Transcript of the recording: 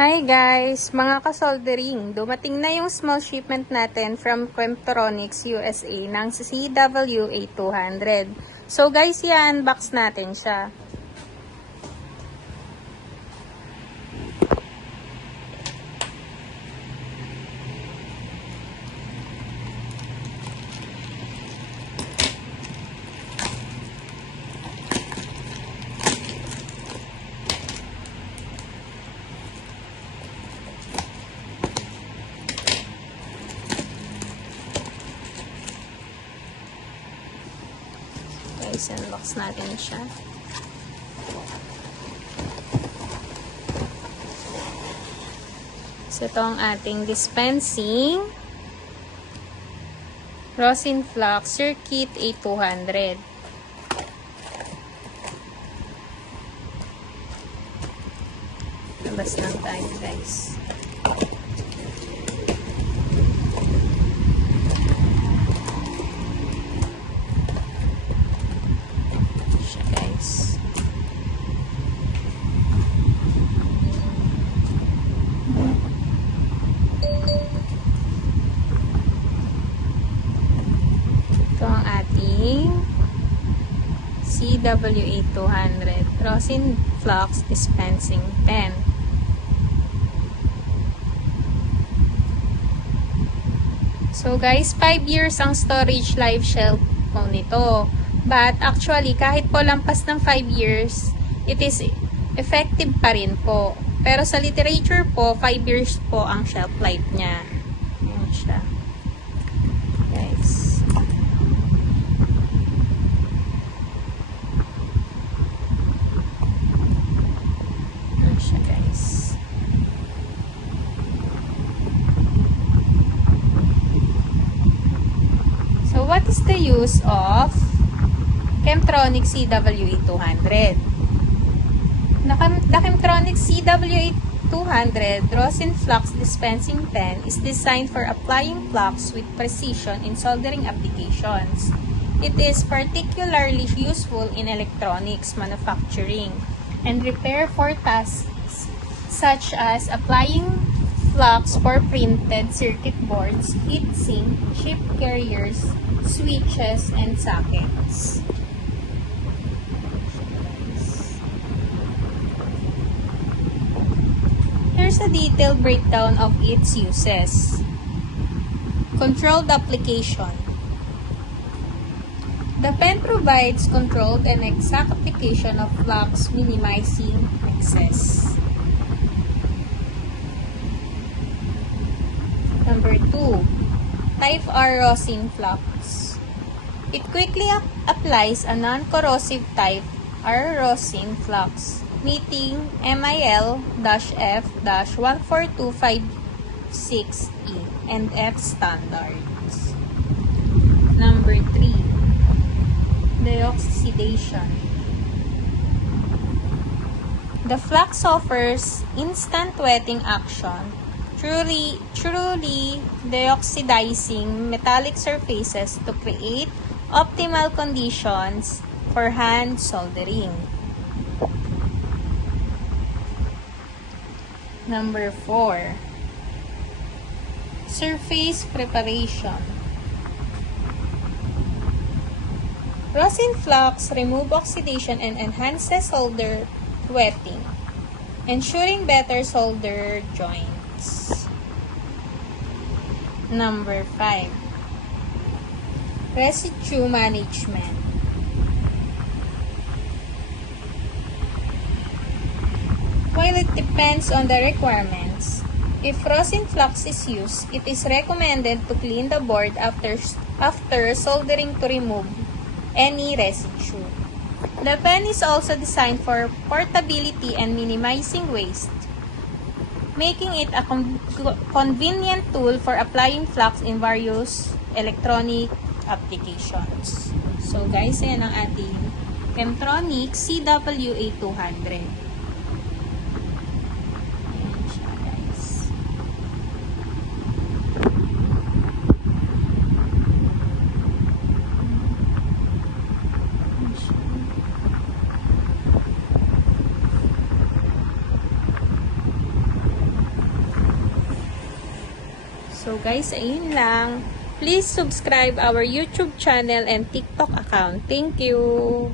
Hi guys! Mga ka-soldering, dumating na yung small shipment natin from Chemtronics USA ng CW8200. So guys, i-unbox natin siya. Guys, unbox natin siya. So, ito ang ating dispensing Rosin Flux Circuitworks 8200. Labas lang tayo guys. Ito ang ating CW8200 Rosin Flux Dispensing Pen. So guys, 5 years ang storage life shelf po nito. But actually, kahit po lampas ng 5 years, it is effective pa rin po. Pero sa literature po, 5 years po ang shelf life niya. Ayan siya. Guys. Ayan siya guys. So what is the use of Chemtronics CW8200? The Chemtronics CW8200 Rosin Flux Dispensing Pen is designed for applying flux with precision in soldering applications. It is particularly useful in electronics manufacturing and repair for tasks such as applying flux for printed circuit boards, heatsink, chip carriers, switches, and sockets. Here's a detailed breakdown of its uses. Controlled application. The pen provides controlled and exact application of flux, minimizing excess. Number 2. Type R Rosin Flux. It quickly applies a non-corrosive type R Rosin Flux, meeting MIL-F-14256E and F standards. Number 3. Deoxidation. The flux offers instant wetting action, truly deoxidizing metallic surfaces to create optimal conditions for hand soldering. Number 4. Surface preparation. Rosin Flux remove oxidation and enhances solder wetting, ensuring better solder joints. Number 5. Residue management. While it depends on the requirements, if Rosin Flux is used, it is recommended to clean the board after soldering to remove any residue. The pen is also designed for portability and minimizing waste, making it a convenient tool for applying flux in various electronic applications. So guys, yan ang ating Chemtronics CW8200. So guys, ayun lang. Please subscribe our YouTube channel and TikTok account. Thank you!